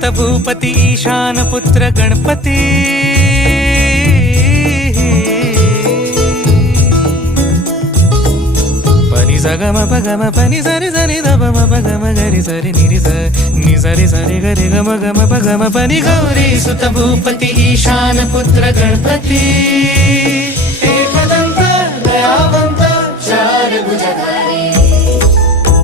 सुत भूपती ईशान पुत्र गणपती पनि सगम पगम पनि सरि सरि ध म पगम गरि सरि निरि स नि सरि सरि गरि गम गम पगम पनि गौरी सुत भूपती ईशान पुत्र गणपती एकदंत दयावंत चार भुजगा